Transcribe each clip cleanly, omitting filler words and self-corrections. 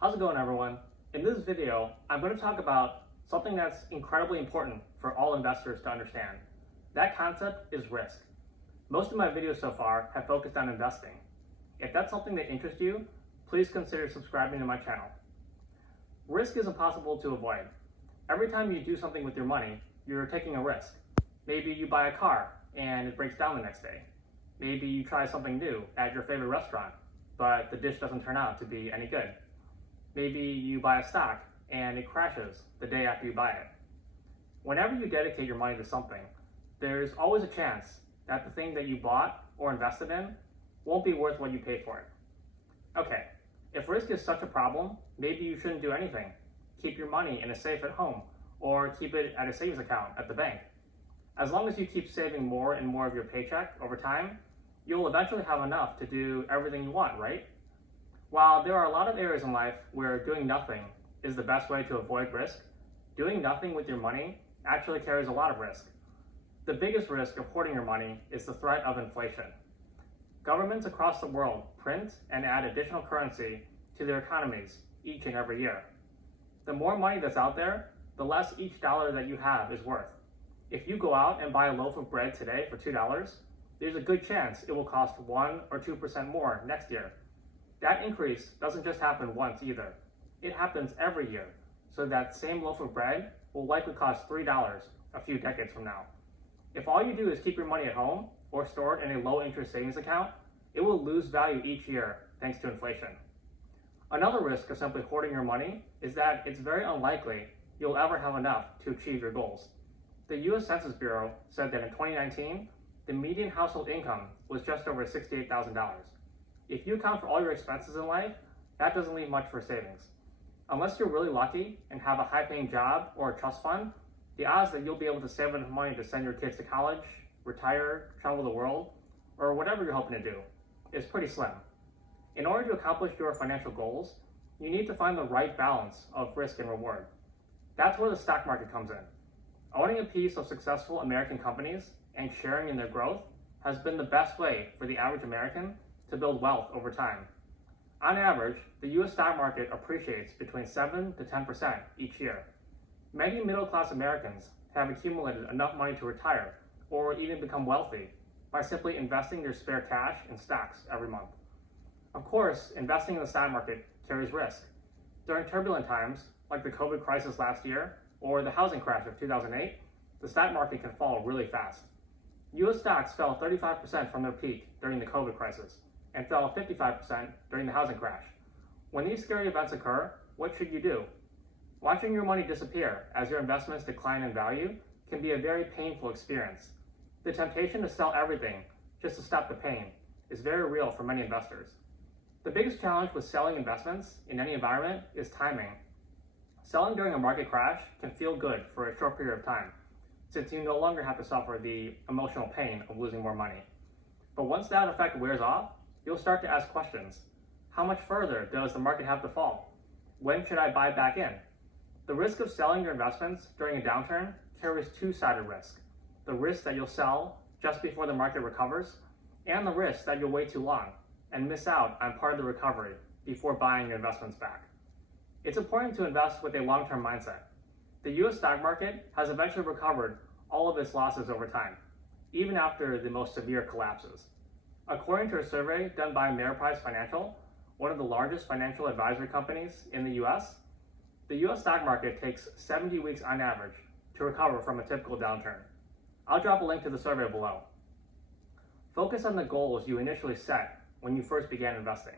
How's it going, everyone? In this video, I'm going to talk about something that's incredibly important for all investors to understand. That concept is risk. Most of my videos so far have focused on investing. If that's something that interests you, please consider subscribing to my channel. Risk is impossible to avoid. Every time you do something with your money, you're taking a risk. Maybe you buy a car and it breaks down the next day. Maybe you try something new at your favorite restaurant, but the dish doesn't turn out to be any good. Maybe you buy a stock and it crashes the day after you buy it. Whenever you dedicate your money to something, there's always a chance that the thing that you bought or invested in won't be worth what you paid for it. Okay, if risk is such a problem, maybe you shouldn't do anything. Keep your money in a safe at home or keep it at a savings account at the bank. As long as you keep saving more and more of your paycheck over time, you'll eventually have enough to do everything you want, right? While there are a lot of areas in life where doing nothing is the best way to avoid risk, doing nothing with your money actually carries a lot of risk. The biggest risk of hoarding your money is the threat of inflation. Governments across the world print and add additional currency to their economies each and every year. The more money that's out there, the less each dollar that you have is worth. If you go out and buy a loaf of bread today for $2, there's a good chance it will cost 1 or 2% more next year. That increase doesn't just happen once either. It happens every year, so that same loaf of bread will likely cost $3 a few decades from now. If all you do is keep your money at home or store it in a low-interest savings account, it will lose value each year thanks to inflation. Another risk of simply hoarding your money is that it's very unlikely you'll ever have enough to achieve your goals. The U.S. Census Bureau said that in 2019, the median household income was just over $68,000. If you account for all your expenses in life, that doesn't leave much for savings. Unless you're really lucky and have a high-paying job or a trust fund, the odds that you'll be able to save enough money to send your kids to college, retire, travel the world, or whatever you're hoping to do is pretty slim. In order to accomplish your financial goals, you need to find the right balance of risk and reward. That's where the stock market comes in. Owning a piece of successful American companies and sharing in their growth has been the best way for the average American to build wealth over time. On average, the U.S. stock market appreciates between 7 to 10% each year. Many middle-class Americans have accumulated enough money to retire or even become wealthy by simply investing their spare cash in stocks every month. Of course, investing in the stock market carries risk. During turbulent times, like the COVID crisis last year or the housing crash of 2008, the stock market can fall really fast. U.S. stocks fell 35% from their peak during the COVID crisis and fell 55% during the housing crash. When these scary events occur, what should you do? Watching your money disappear as your investments decline in value can be a very painful experience. The temptation to sell everything just to stop the pain is very real for many investors. The biggest challenge with selling investments in any environment is timing. Selling during a market crash can feel good for a short period of time, since you no longer have to suffer the emotional pain of losing more money. But once that effect wears off, you'll start to ask questions. How much further does the market have to fall? When should I buy back in? The risk of selling your investments during a downturn carries two-sided risk. The risk that you'll sell just before the market recovers, and the risk that you'll wait too long and miss out on part of the recovery before buying your investments back. It's important to invest with a long-term mindset. The U.S. stock market has eventually recovered all of its losses over time, even after the most severe collapses. According to a survey done by Ameriprise Financial, one of the largest financial advisory companies in the U.S., the U.S. stock market takes 70 weeks on average to recover from a typical downturn. I'll drop a link to the survey below. Focus on the goals you initially set when you first began investing.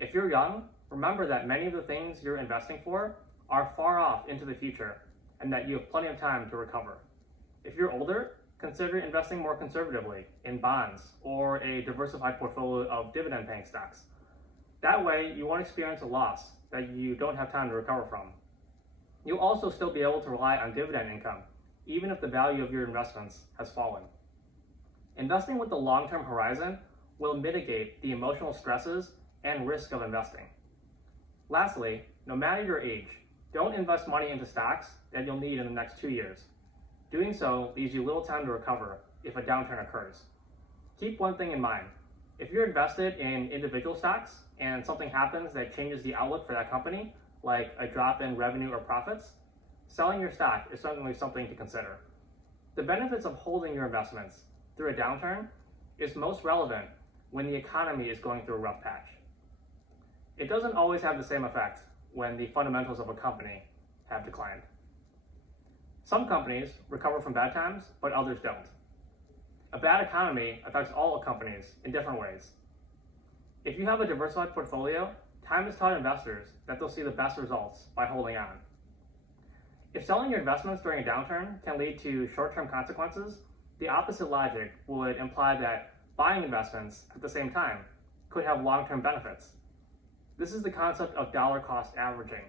If you're young, remember that many of the things you're investing for are far off into the future and that you have plenty of time to recover. If you're older, consider investing more conservatively in bonds or a diversified portfolio of dividend-paying stocks. That way, you won't experience a loss that you don't have time to recover from. You'll also still be able to rely on dividend income, even if the value of your investments has fallen. Investing with the long-term horizon will mitigate the emotional stresses and risk of investing. Lastly, no matter your age, don't invest money into stocks that you'll need in the next 2 years. Doing so leaves you little time to recover if a downturn occurs. Keep one thing in mind. If you're invested in individual stocks and something happens that changes the outlook for that company, like a drop in revenue or profits, selling your stock is certainly something to consider. The benefits of holding your investments through a downturn is most relevant when the economy is going through a rough patch. It doesn't always have the same effect when the fundamentals of a company have declined. Some companies recover from bad times, but others don't. A bad economy affects all companies in different ways. If you have a diversified portfolio, time has taught investors that they'll see the best results by holding on. If selling your investments during a downturn can lead to short-term consequences, the opposite logic would imply that buying investments at the same time could have long-term benefits. This is the concept of dollar cost averaging.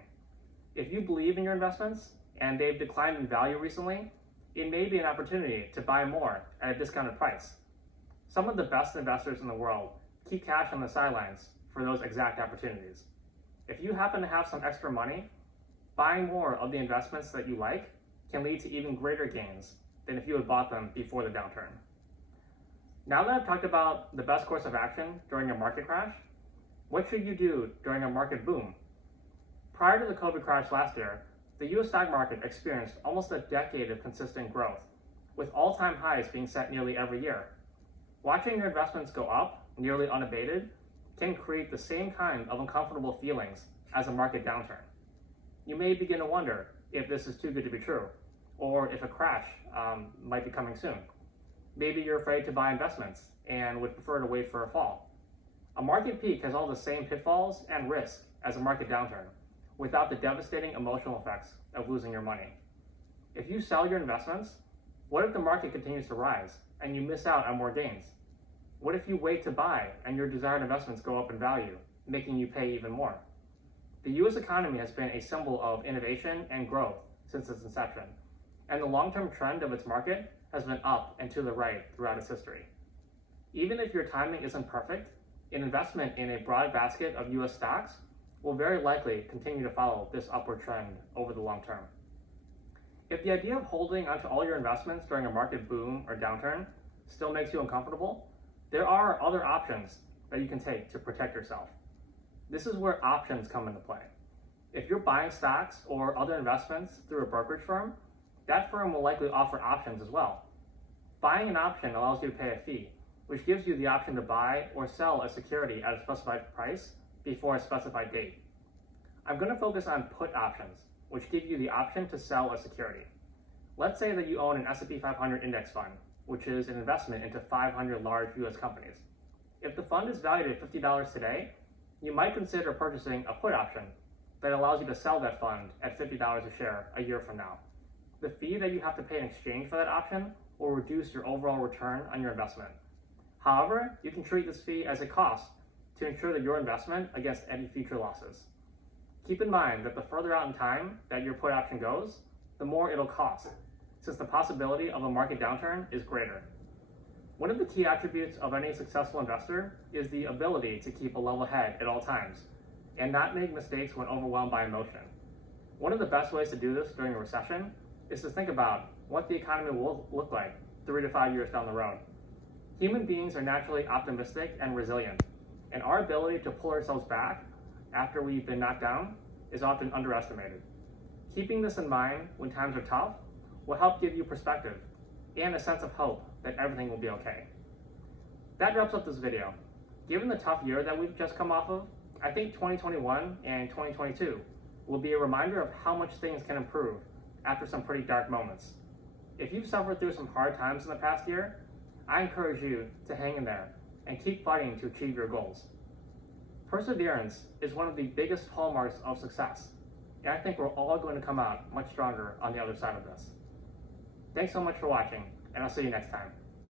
If you believe in your investments and they've declined in value recently, it may be an opportunity to buy more at a discounted price. Some of the best investors in the world keep cash on the sidelines for those exact opportunities. If you happen to have some extra money, buying more of the investments that you like can lead to even greater gains than if you had bought them before the downturn. Now that I've talked about the best course of action during a market crash, what should you do during a market boom? Prior to the COVID crash last year, the US stock market experienced almost a decade of consistent growth, with all-time highs being set nearly every year. Watching your investments go up, nearly unabated, can create the same kind of uncomfortable feelings as a market downturn. You may begin to wonder if this is too good to be true, or if a crash might be coming soon. Maybe you're afraid to buy investments and would prefer to wait for a fall. A market peak has all the same pitfalls and risks as a market downturn, without the devastating emotional effects of losing your money. If you sell your investments, what if the market continues to rise and you miss out on more gains? What if you wait to buy and your desired investments go up in value, making you pay even more? The US economy has been a symbol of innovation and growth since its inception, and the long-term trend of its market has been up and to the right throughout its history. Even if your timing isn't perfect, an investment in a broad basket of US stocks will very likely continue to follow this upward trend over the long term. If the idea of holding onto all your investments during a market boom or downturn still makes you uncomfortable, there are other options that you can take to protect yourself. This is where options come into play. If you're buying stocks or other investments through a brokerage firm, that firm will likely offer options as well. Buying an option allows you to pay a fee, which gives you the option to buy or sell a security at a specified price before a specified date. I'm going to focus on put options, which give you the option to sell a security. Let's say that you own an S&P 500 index fund, which is an investment into 500 large US companies. If the fund is valued at $50 today, you might consider purchasing a put option that allows you to sell that fund at $50 a share a year from now. The fee that you have to pay in exchange for that option will reduce your overall return on your investment. However, you can treat this fee as a cost to ensure that your investment against any future losses. Keep in mind that the further out in time that your put option goes, the more it'll cost, since the possibility of a market downturn is greater. One of the key attributes of any successful investor is the ability to keep a level head at all times and not make mistakes when overwhelmed by emotion. One of the best ways to do this during a recession is to think about what the economy will look like 3 to 5 years down the road. Human beings are naturally optimistic and resilient, and our ability to pull ourselves back after we've been knocked down is often underestimated. Keeping this in mind when times are tough will help give you perspective and a sense of hope that everything will be okay. That wraps up this video. Given the tough year that we've just come off of, I think 2021 and 2022 will be a reminder of how much things can improve after some pretty dark moments. If you've suffered through some hard times in the past year, I encourage you to hang in there and keep fighting to achieve your goals. Perseverance is one of the biggest hallmarks of success, and I think we're all going to come out much stronger on the other side of this. Thanks so much for watching, and I'll see you next time.